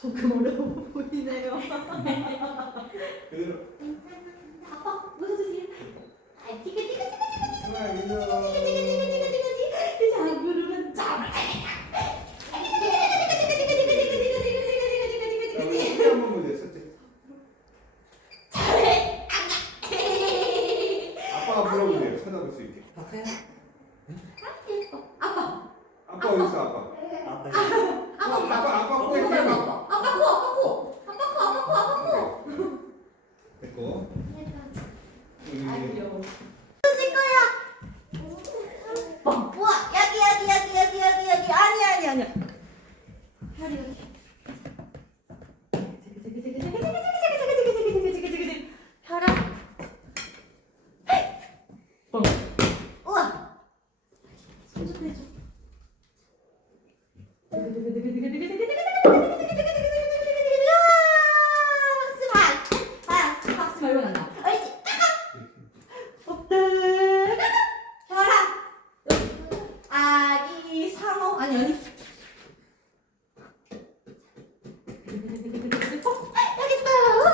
조금 어려워 보이네요. 그대로. 아빠 웃어주세요. 아, 티그 티그 티그 티그 하나, 티그 일로. 티그 티그 티그 티그 티그 잡으면 잡. 첫째 한번 보세요, 첫째. 아빠가 불러보세요, 찾아볼 수 있게. 박해? 아빠 아빠 어디 있어, 아빠? 아빠 아빠 어, 아빠, 아빠 코에 아빠 대봐. 아빠 아빠 코 아빠 코 아빠 코 아빠 코 아빠 코. 됐고. 칠 거야. 뭐, 우와, 여기. 아니, 아니. 아니 아니. 여기 있다. 우와,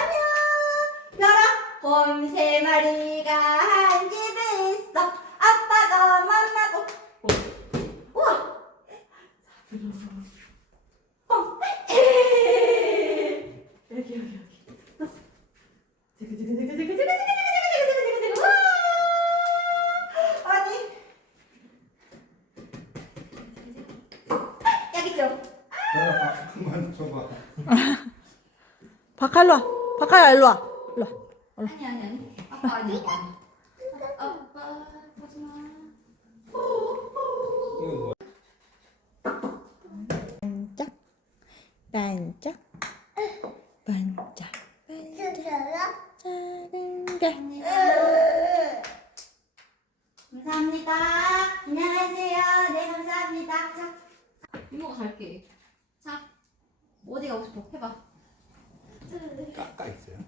안녕. 혈압. 곰세 마리가 한 집에 있어. 아빠가 만나고. 우와. 너가 그만 줘봐. 박하 일로 와. 박하야 일로 와. 일로 와. 아니 아니 아니. 아빠 아니 아빠. 보지마. 이건 뭐야? 반짝. 반짝. 반짝. 작은 별. 감사합니다 이모가 갈게. 자 어디 가고 싶어? 해봐. 깎아 있어요.